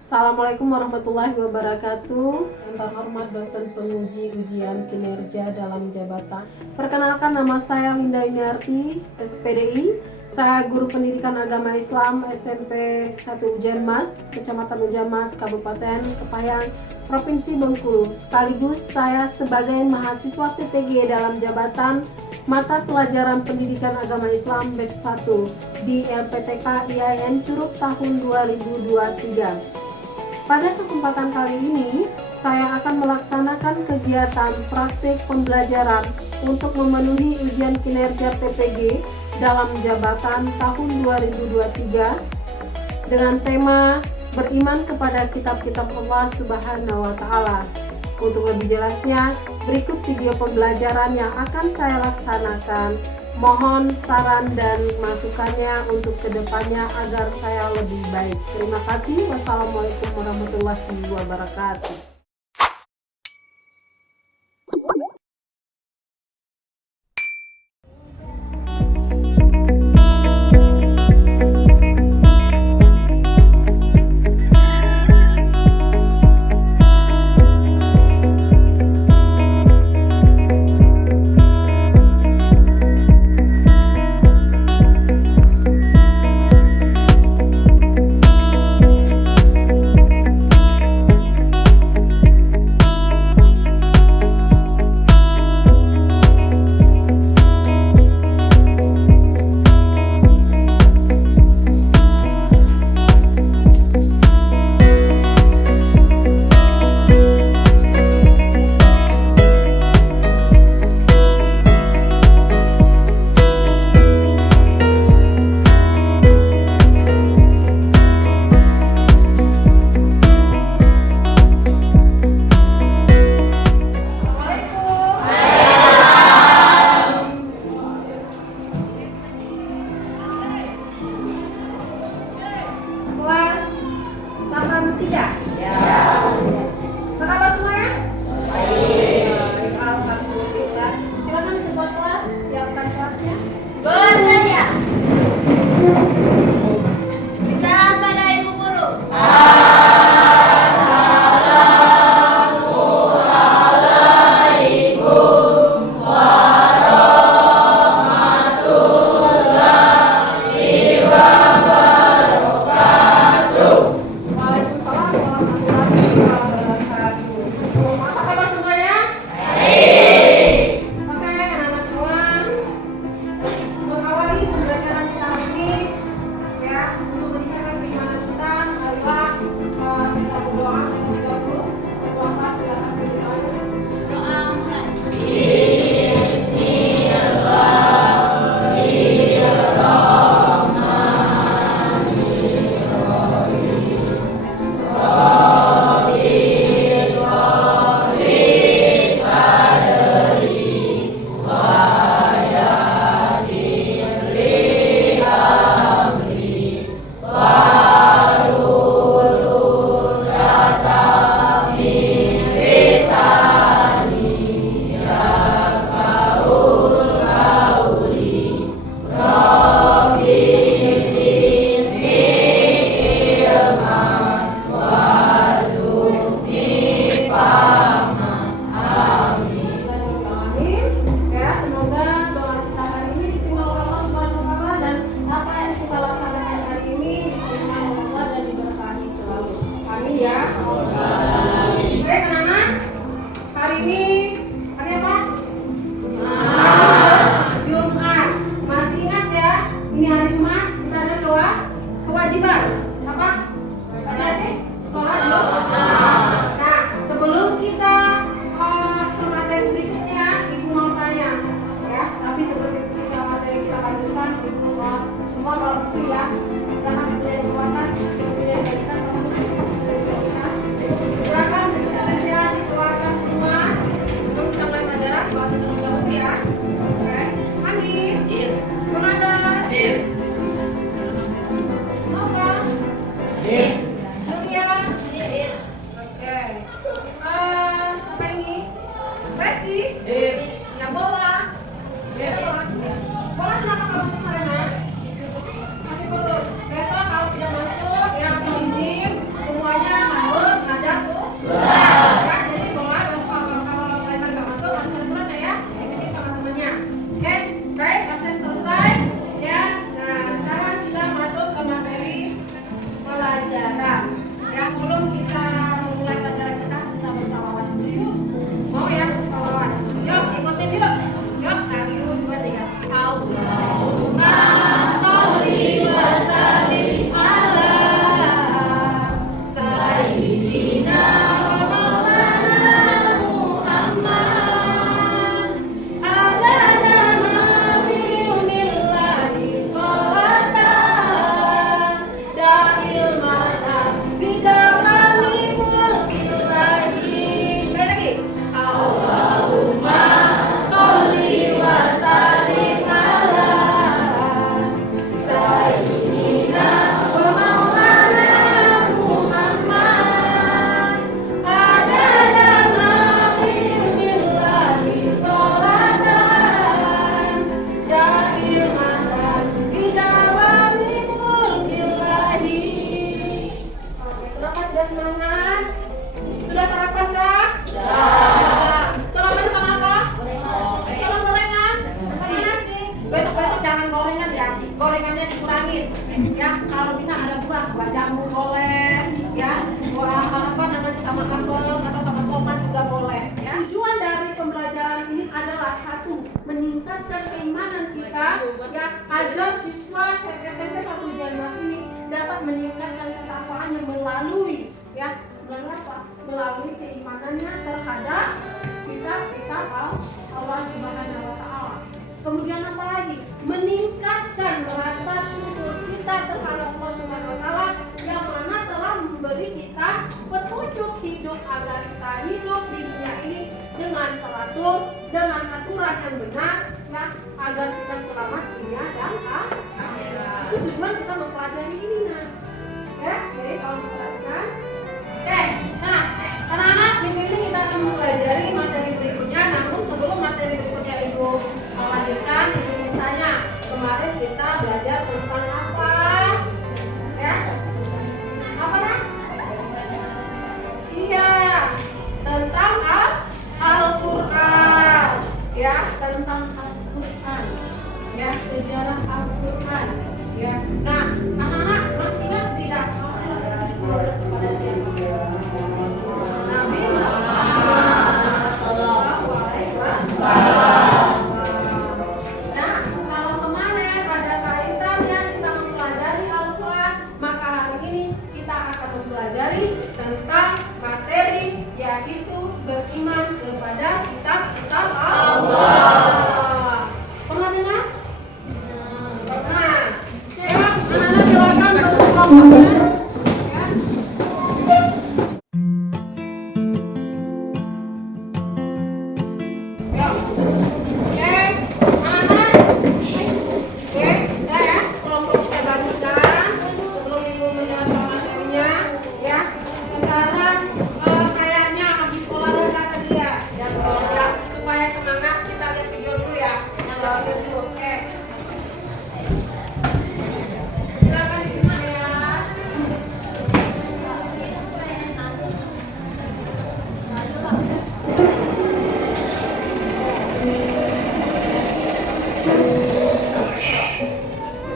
Assalamualaikum warahmatullahi wabarakatuh. Yang terhormat dosen penguji ujian kinerja dalam jabatan. Perkenalkan, nama saya Linda Yuniarti, SPDI. Saya guru pendidikan agama Islam SMP 1 Ujanmas, Kecamatan Ujanmas, Kabupaten Kepayang, Provinsi Bengkulu. Sekaligus saya sebagai mahasiswa PPG dalam jabatan mata pelajaran pendidikan agama Islam batch 1 di LPTK IAIN Curug tahun 2023. Pada kesempatan kali ini, saya akan melaksanakan kegiatan praktik pembelajaran untuk memenuhi ujian kinerja PPG dalam jabatan tahun 2023 dengan tema beriman kepada kitab-kitab Allah Subhanahu wa Ta'ala. Untuk lebih jelasnya, berikut video pembelajaran yang akan saya laksanakan. Mohon saran dan masukannya untuk kedepannya agar saya lebih baik. Terima kasih. Wassalamualaikum warahmatullahi wabarakatuh. Kelas 83? Ya. Apa kabar semuanya? Baik. Alhamdulillah. Silakan ketua kelas, siapkan kelasnya. Bahasanya. Salam pada Ibu Guru. Waalaikumsalam warahmatullahi wabarakatuh. Apa kabar semuanya? Baik. Oke, anak-anak semua. Mengawali pembelajaran kita hari ini, ya, untuk meningkatkan keimanan kita, marilah kita berdoa terlebih dahulu. Ketua kelas silakan berdoanya. Doa mulai. Ya, semoga doa kita hari ini diterima oleh Allah Subhanahu wa Ta'ala dan apa yang kita laksanakan hari ini diterima oleh Allah dan diberkahi selalu. Amin ya. Oke, anak-anak, hari ini hari apa? Jumat. Masih ingat ya? Ini hari Jumat kita ada doa kewajiban. Apa? Tadi sholat Jumat. Nah, sebelum kita ke materi berikutnya, Ibu mau tanya, ya. Tapi seperti kita materi kita lanjutkan, Ibu semua bawa buku ya. Silakan bukunya dikeluarkan, bukunya dikeluarkan, silakan bukunya dikeluarkan semua. Sebelum kita mulai pelajaran, bawa satu buku ya. Oke, Amin. Munada. Nova. Julia. Oke. Siapa ini? Resti. Ya, bola. Bola kenapa kamu kemana? Kami perlu Ya, kalau bisa ada buah jambu boleh, ya, buah apa namanya sama apel atau sama tomat juga boleh. Ya. Tujuan dari pembelajaran ini adalah satu, meningkatkan keimanan kita, ya, agar siswa SMP 1 ujian mas ini dapat meningkatkan ketakwaannya melalui, ya, melalui apa? Melalui keimanannya terhadap kita Allah Subhanahu Wa Taala. Kemudian apa lagi? Meningkatkan rasa syukur kita terhadap Allah Subhanahu Wa Taala yang mana telah memberi kita petunjuk hidup agar kita hidup di dunia ini dengan teratur, dengan aturan yang benar, ya, agar kita selamat dunia dan akhirat. Itu tujuan kita mempelajari ini, nah. Ya, jadi kalau diperhatikan. Oke, nah, anak-anak, minggu ini kita akan mempelajari materi berikutnya. Namun sebelum materi berikutnya Ibu lanjutkan, Ibu tanya, kemarin kita belajar tentang apa? Ya, apa nak? Iya, tentang Al-Quran. Ya, tentang Al-Quran. Ya, sejarah Al-Quran. Ya, nah, anak-anak masih ingat tidak? Kepada siapa? Nabi Muhammad sallallahu alaihi wasallam. Nah, kalau kemarin ada kaitannya kita mempelajari Al-Quran, maka hari ini kita akan mempelajari tentang materi yaitu beriman kepada kitab-kitab Allah. Pernah dengar? Pernah. Ya, anak-anak silakan berkelompoknya.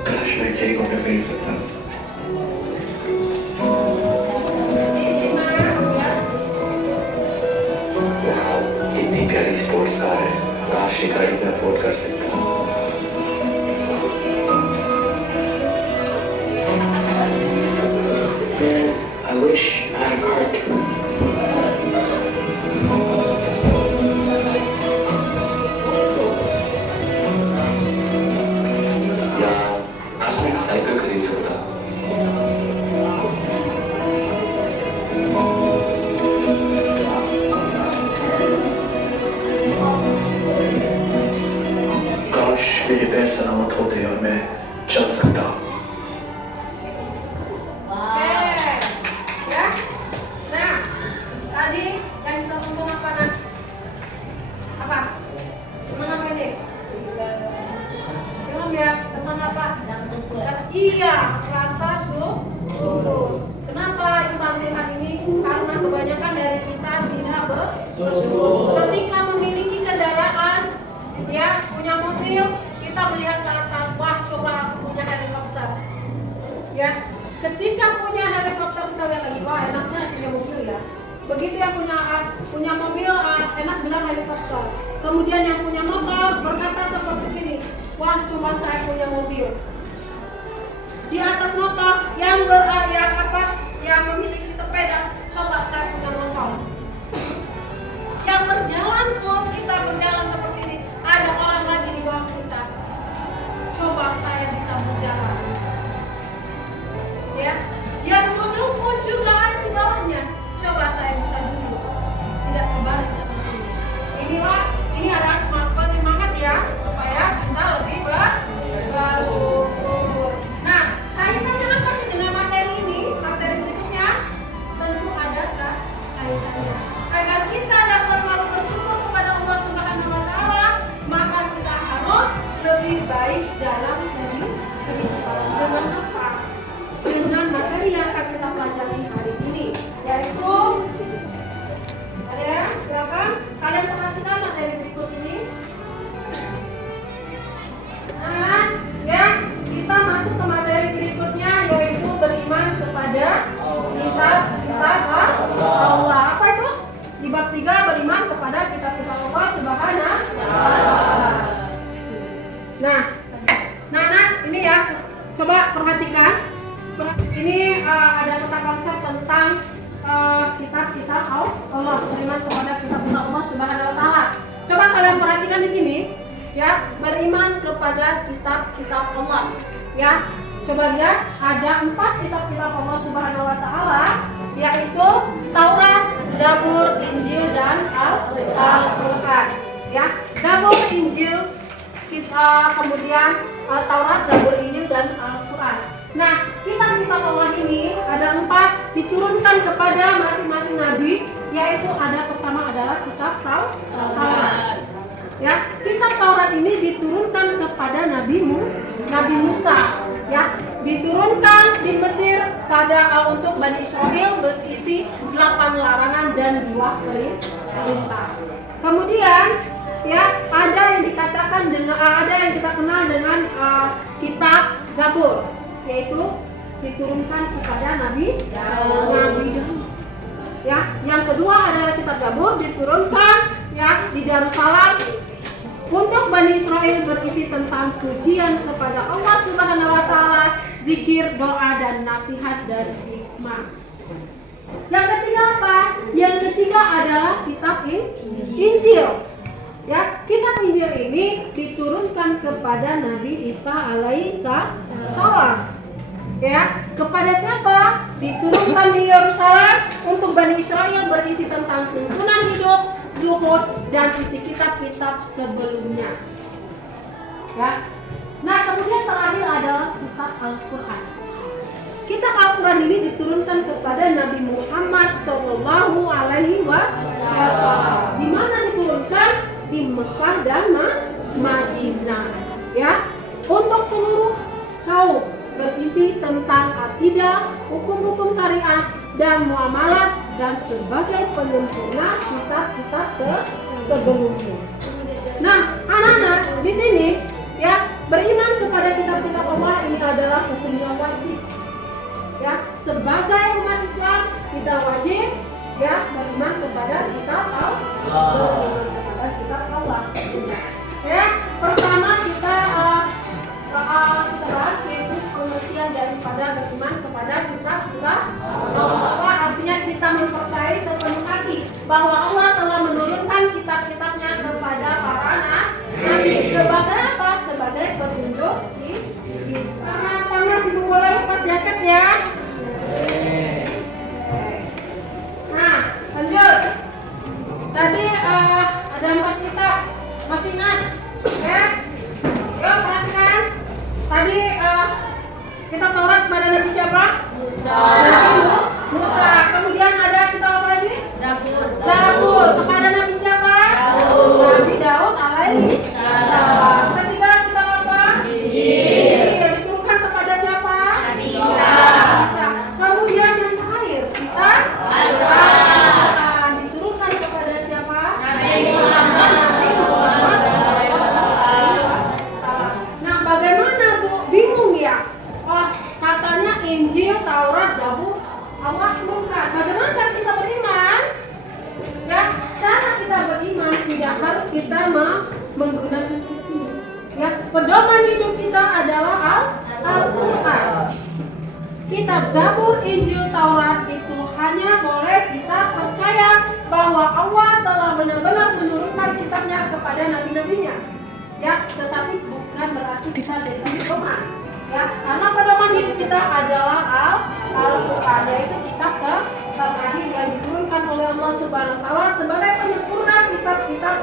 काश मैं एक हेलीकॉप्टर खरीद सकता। वाह, कितनी प्यारी sports car है। काश ये गाड़ी मैं अफोर्ड कर सकता। I wish I had a car too. Cycle खरीद सकता। काश मेरे पैर सलामत होते और मैं चल सकता। Ya, nah, tadi yang kita ngomong apa nak? Apa? Tentang apa ini? Film ya, tentang apa? Iya, rasa syukur. Kenapa Ibu tampilkan ini? Karena kebanyakan dari kita tidak bersyukur. Ketika memiliki kendaraan, ya, punya mobil, kita melihat ke atas, wah coba aku punya helikopter. Ya, ketika punya helikopter kita lihat lagi, wah enaknya punya mobil ya. Begitu yang punya mobil, enak bilang helikopter. Kemudian yang punya motor berkata seperti ini, wah coba saya punya mobil. Di atas motor yang memiliki sepeda, coba saya punya motor. Yang berjalan pun kita berjalan seperti ini, ada orang lagi di bawah kita, coba saya bisa berjalan. Ya, yang duduk pun juga ada di bawahnya, coba saya bisa duduk, tidak terbalik seperti ini. Ini adalah semangat ya, supaya kita lebih bersyukur. Nah, kaitannya apa sih dengan materi ini? Materi berikutnya tentu ada kaitannya. Agar kita dapat selalu bersyukur kepada Allah Subhanahu Wa Taala, maka kita harus lebih baik dalam kehidupan. ketiga beriman kepada kitab-kitab Allah Subhanahu wa Ta'ala. Nah, anak ini ya, coba perhatikan. Ini ada peta konsep tentang kitab-kitab Allah, beriman kepada kitab-kitab Allah Subhanahu wa Ta'ala. Coba kalian perhatikan di sini, ya, beriman kepada kitab-kitab Allah, ya. Coba lihat, ada 4 kitab-kitab Allah Subhanahu wa Ta'ala, yaitu Taurat, Zabur, Injil, dan Al-Qur'an. Ya, Zabur, Injil, kemudian Taurat, Zabur, Injil, dan Al-Qur'an. Nah, kitab-kitab Allah ini ada 4 diturunkan kepada masing-masing nabi, yaitu ada pertama adalah kitab Taurat. Ya, kitab Taurat ini diturunkan kepada Nabi Musa. Ya, diturunkan di Mesir pada untuk Bani Israel, berisi 8 larangan dan 2 perintah. Kemudian ya, ada yang dikatakan dengan ada yang kita kenal dengan kitab Zabur, yaitu diturunkan kepada Nabi Daud. Ya, yang kedua adalah kitab Zabur diturunkan ya di Darussalam untuk Bani Israel, berisi tentang pujian kepada Allah Subhanahu wa Ta'ala, zikir, doa, dan nasihat dan hikmah. Yang ketiga apa? Yang ketiga adalah kitab Injil. Ya, kitab Injil ini diturunkan kepada Nabi Isa alaihissalam. Ya, kepada siapa? Diturunkan di Yerusalem untuk Bani Israel, berisi tentang tuntunan hidup, zuhud, dan isi kitab-kitab sebelumnya. Ya. Nah, kemudian terakhir adalah kitab Al-Qur'an. Kitab Al-Qur'an ini diturunkan kepada Nabi Muhammad Shallallahu Alaihi Wasallam. Di mana diturunkan? Di Mekah dan Madinah. Ya, untuk seluruh kaum, berisi tentang akidah, hukum-hukum syariat, dan muamalat, dan sebagai penyempurna kitab-kitab sebelumnya. Nah, anak-anak di sini ya, beriman kepada kitab-kitab Allah ini adalah hukum yang wajib. Ya, sebagai umat Islam kita wajib ya beriman kepada kitab Allah. Ya, pertama kita bahas yaitu pengertian daripada beriman kepada kitab-kitab Allah. Artinya kita mempercayai sepenuh hati bahwa Allah telah menurunkan kitab-kitabnya kepada para nabi sebagai apa? Sebagai petunjuk hidup. Karena panas ibu boleh lepas jaket ya. Nah, lanjut. Tadi ada 4 kitab, masih ingat? Ya. Yuk perhatikan. Tadi kitab Taurat kepada Nabi siapa? Musa. Nabi Musa. Kemudian ada kitab apa lagi? Zabur. Kepada Nabi siapa? Daud. Nabi Daud alaihi salam. Ketiga kitab apa? Injil. Diturunkan kepada siapa? Nabi Isa. Kemudian yang terakhir kitab Al-Qur'an. Diturunkan kepada siapa? Nabi Muhammad. Nah, bagaimana Bu? Bingung ya? Oh, katanya Injil, Taurat, Zabur, Allah turunkan. Bagaimana cara kita beriman? Ya, cara kita beriman tidak harus kita menggunakan itu. Ya, pedoman hidup kita adalah Al-Qur'an. Kitab Zabur, Injil, Taurat itu hanya boleh kita percaya bahwa Allah telah benar-benar menurunkan kitabnya kepada nabi-nabinya. Ya, tetapi bukan berarti kita jadi pedoman. Ya, karena pedoman hidup kita adalah Al-Qur'an, yaitu kitab terakhir yang diturunkan oleh Allah Subhanahu wa Ta'ala sebagai penyempurna kitab-kitab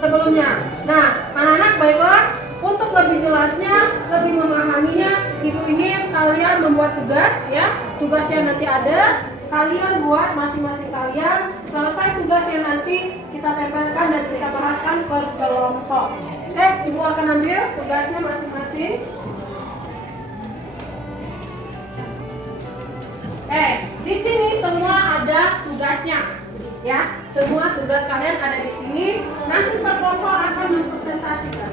sebelumnya. Nah, anak-anak, baiklah, untuk lebih jelasnya, lebih memahaminya, ibu ingin kalian membuat tugas ya. Tugasnya nanti ada, kalian buat masing-masing kalian. Selesai tugasnya nanti kita tempelkan dan kita bahaskan per kelompok. Oke, ibu akan ambil tugasnya masing-masing. Di sini semua ada tugasnya, ya. Semua tugas kalian ada di sini. Nanti per kelompok akan mempresentasikan.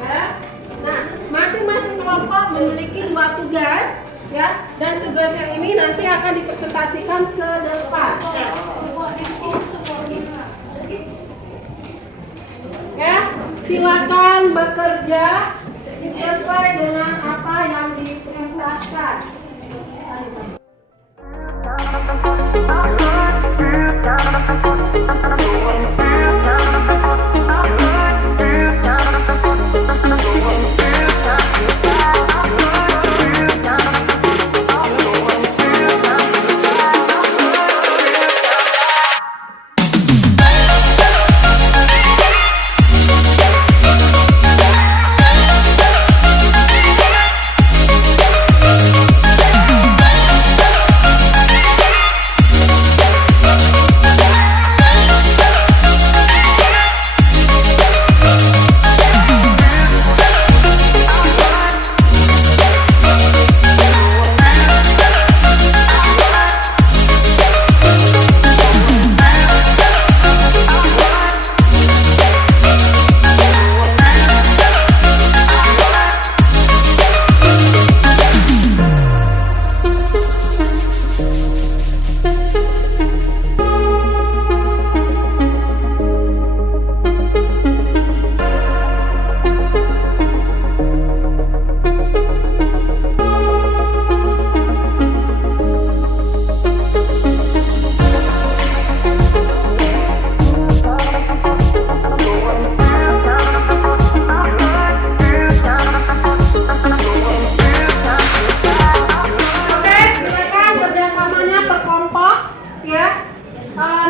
Ya. Nah, masing-masing kelompok memiliki 2 tugas. Ya, dan tugas yang ini nanti akan dipresentasikan ke depan. Ya, silakan bekerja sesuai dengan apa yang diperintahkan.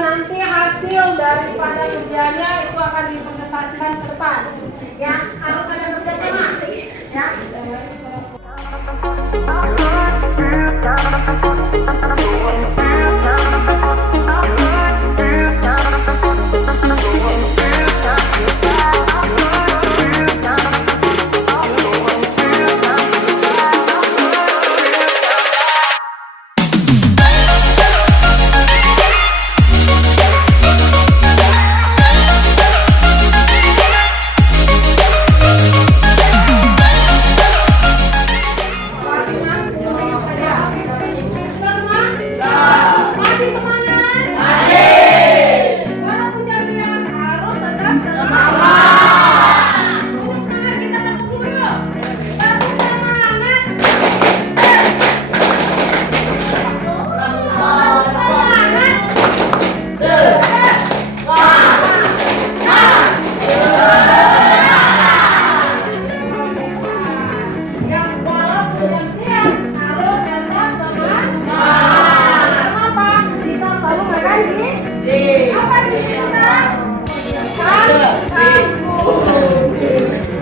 Nanti hasil daripada kerjanya itu akan dipresentasikan ke depan. Ya, harus ada kerjasama. Ya.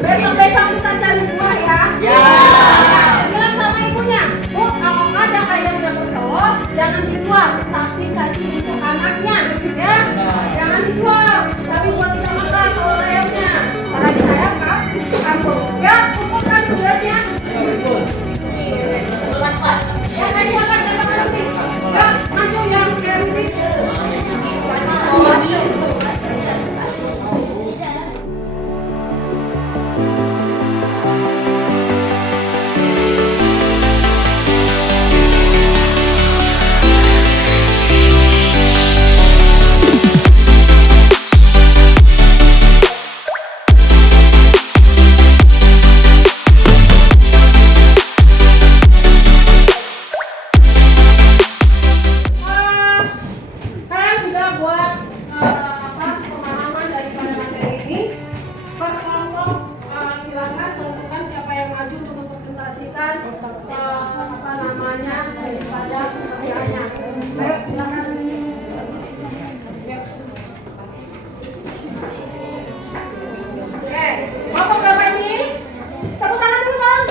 Besok-besok kita cari buah ya. Bilang sama ibunya, Bu, kalau ada ayam yang bertelur, jangan dijual, tapi kasih untuk anaknya, ya. Jangan dijual, tapi buat kita makan kalau ayamnya. Karena di ayam kan, kampung. Ya, kumpulkan tugasnya. Ya, ayo makan nanti. Ya, maju yang ini. Kalian sudah buat pemahaman daripada materi ini. Per kelompok silakan tentukan siapa yang maju untuk mempresentasikan apa namanya daripada kerjaannya. Ayo silakan. Oke, kelompok berapa ini? Tepuk tangan dulu bang.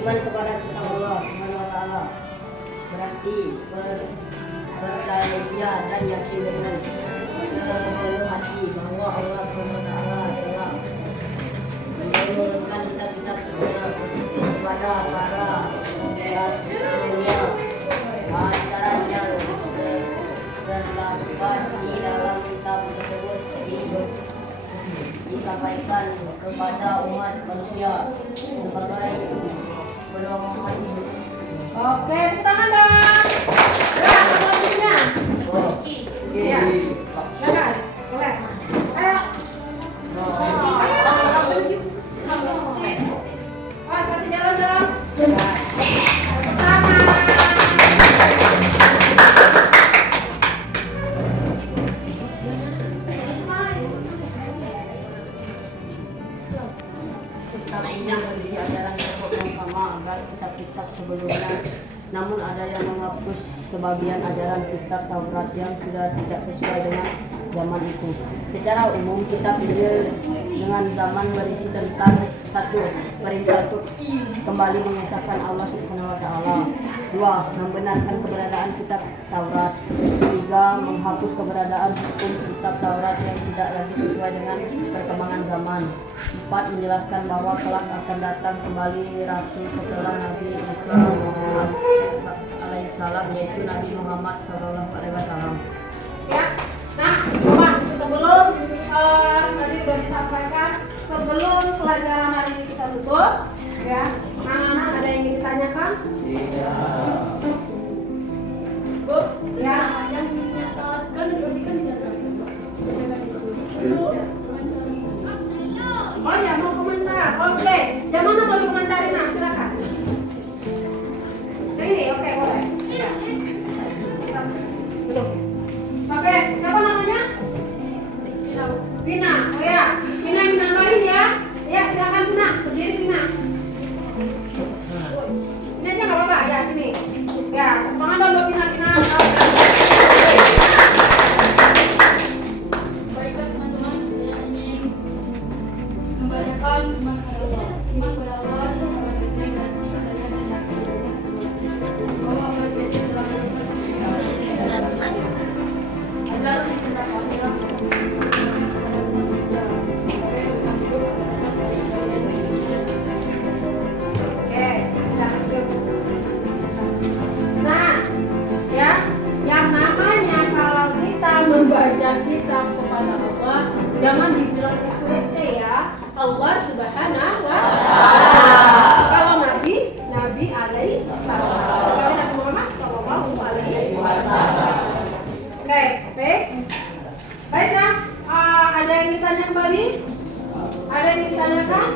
Iman kepada kita Allah Subhanahu wa taala berarti percaya dia dan yakin dengan sepenuh hati bahwa Allah Subhanahu wa taala telah menurunkan kitab-kitab kepada para rasulnya ajaran yang terdapat di dalam kitab tersebut sampaikan kepada umat manusia sebagai pedoman hidup. Oke, tepuk tangan dong. Nah, selanjutnya. Iya. Silakan. Boleh. Ayo. Mas, kasih jalan dong. Tepuk tangan. Kitab ini berisi ajaran pokok yang sama agar kitab-kitab sebelumnya. Namun ada yang menghapus sebagian ajaran kitab Taurat yang sudah tidak sesuai dengan zaman itu. Secara umum kitab Injil dengan zaman berisi tentang satu, perintah untuk kembali mengesahkan Allah Subhanahu wa taala. Dua, membenarkan keberadaan kitab Taurat. Tiga, menghapus keberadaan hukum kitab Taurat yang tidak lagi sesuai dengan perkembangan zaman. Empat, menjelaskan bahwa kelak akan datang kembali rasul setelah Nabi Isa alaihissalam, yaitu Nabi Muhammad sallallahu alaihi wasallam. Ya. Nah, Bapak, sebelum tadi sudah disampaikan, sebelum pelajaran hari ini kita tutup, ya, anak-anak ada yang ingin ditanyakan? Bu, ya, yang dinyatakan kan dicatat. Oh ya, mau komentar. Oke, yang mana mau dikomentarin? Nah, silakan. Yang ini, oke, boleh. Ya. Oke, siapa namanya? Vina. Oh ya, Vina noise ya. Ya, silakan Vina. Berdiri Vina. Sini aja nggak apa-apa. Ya, sini. Ya, tangan dulu Vina. Baiklah teman-teman, saya ingin membacakan iman kepada Allah. Iman kepada Allah adalah setiap dan saya bahwa Allah SWT telah menurunkan ajaran tentang Allah sesuai kepada umat manusia. Oke, lanjut. Nah, ya, yang namanya kalau kita membaca kitab kepada Allah, jangan dibilang SWT ya. Allah Subhanahu wa Ta'ala. Kalau Nabi alaihi salam. Kecuali Nabi Muhammad sallallahu alaihi wasallam. Oke. Baiklah, ada yang ditanya kembali? Ada yang ditanyakan?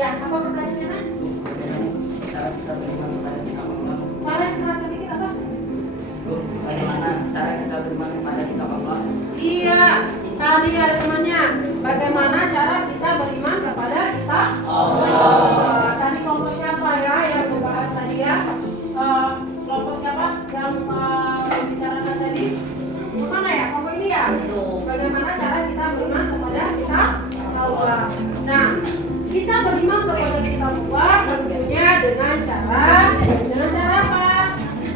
Ya, apa pertanyaannya? Cara kita beriman kepada kitab Allah. Saran keras sedikit apa? Bagaimana cara kita beriman kepada kitab Allah? Iya, tadi ada temannya. Bagaimana cara kita beriman kepada kitab Allah? Tadi kelompok siapa ya yang membahas tadi ya? Kelompok siapa yang membicarakan tadi? Mana ya? Kelompok ini ya? Bagaimana cara kita beriman kepada kitab Allah? Nah, kita beriman kepada kitab Allah tentunya dengan cara apa?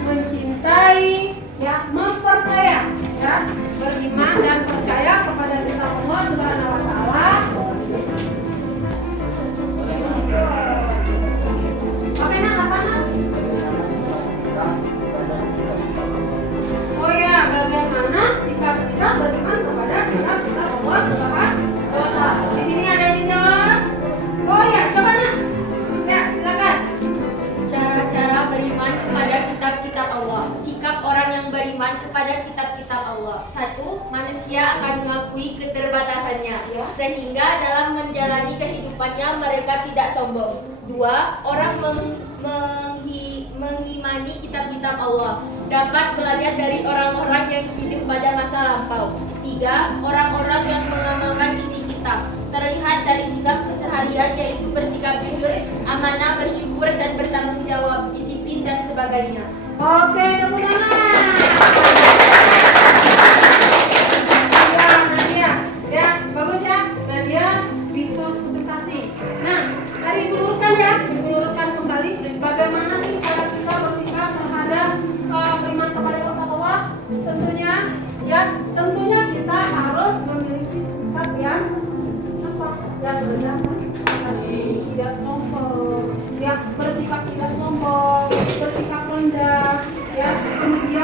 Mencintai, ya, mempercaya, ya, beriman dan percaya kepada kitab Allah Subhanahu wa Ta'ala. Oke, nah, apa nah? Oh ya, bagaimana sikap kita beriman kepada kitab Allah Subhanahu wa Ta'ala? Di sini ada yang dijawab? Oh ya, coba nak. Ya, silakan. Cara-cara beriman kepada kitab-kitab Allah. Sikap orang yang beriman kepada kitab-kitab Allah. 1. Manusia akan mengakui keterbatasannya, sehingga dalam menjalani kehidupannya mereka tidak sombong. 2. Orang mengimani kitab-kitab Allah, dapat belajar dari orang-orang yang hidup pada masa lampau. 3. Orang-orang yang mengamalkan isi kitab, terlihat dari sikap keseharian, yaitu bersikap jujur, amanah, bersyukur, dan bertanggung jawab, disiplin, dan sebagainya. Oke, tepuk tangan. Ya, Nadia. Ya, bagus ya. Nadia bisa presentasi. Nah, tadi diluruskan kembali bagaimana sih cara kita bersikap terhadap beriman kepada Allah. Tentunya kita harus memiliki sikap yang apa? Yang benar, tidak sombong. Ya, bersikap tidak sombong, bersikap rendah, ya, kemudian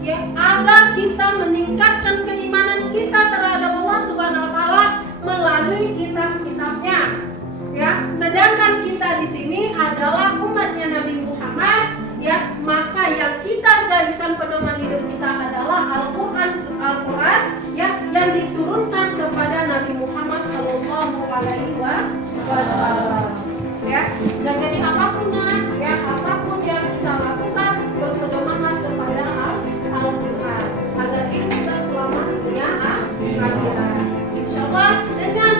ya, agar kita meningkatkan keimanan kita terhadap Allah Subhanahu wa taala melalui kitab-kitabnya. Ya, sedangkan kita di sini adalah umatnya Nabi Muhammad, ya, maka yang kita jadikan pedoman hidup kita adalah Al-Qur'an, ya, yang diturunkan kepada Nabi Muhammad SAW. Ya, dan jadi apapun ya, apapun yang kita lakukan berpedomanlah kepada Al-Qur'an agar hidup kita selamat dunia akhirat. Insyaallah dengan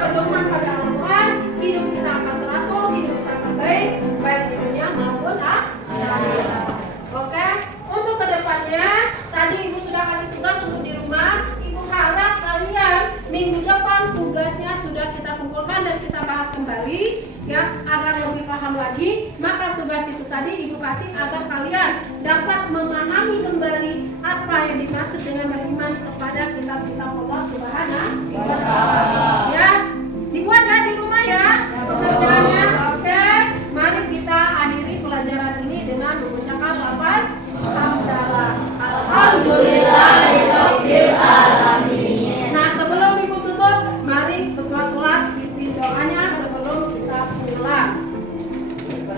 pedoman pada Al-Qur'an hidup kita akan teratur, hidup kita akan baik di dunia maupun akhirat. Oke, untuk kedepannya tadi Ibu sudah kasih tugas untuk di rumah. Ibu harap kalian minggu depan tugasnya sudah kita kumpulkan dan kita bahas kembali, ya, agar lebih paham lagi. Maka tugas itu tadi Ibu kasih agar kalian dapat memahami kembali apa yang dimaksud dengan beriman kepada kitab-kitab Allah Subhanahu wa taala. Ya, dibuat ya di rumah ya pekerjaannya. Oke, mari kita akhiri pelajaran ini dengan mengucapkan lafaz hamdalah. Alhamdulillahirabbil alamin. Nah, sebelum Ibu tutup, mari ketua kelas pimpin doanya sebelum kita pulang.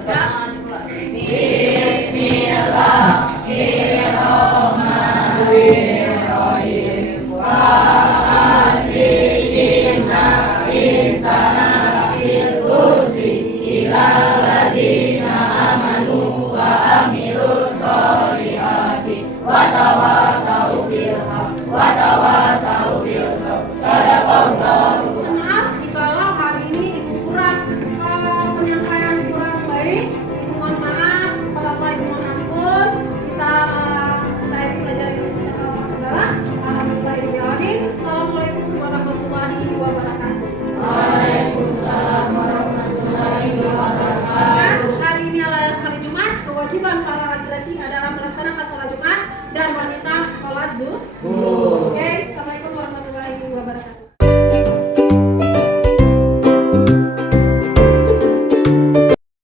Ya. Bismillahirrahmanirrahim. Maaf jikalau hari ini Ibu kurang penyampaian kurang baik. Ibu mohon maaf, kalau Ibu mohon ampun. Kita pelajari dengan segala. Alhamdulillahirobbilalamin. Assalamualaikum warahmatullahi wabarakatuh. Waalaikumsalam warahmatullahi wabarakatuh. Hari ini adalah hari Jumat. Kewajiban para laki-laki adalah melaksanakan sholat Jumat dan wanita sholat zuhur. Oke, assalamualaikum warahmatullahi wabarakatuh.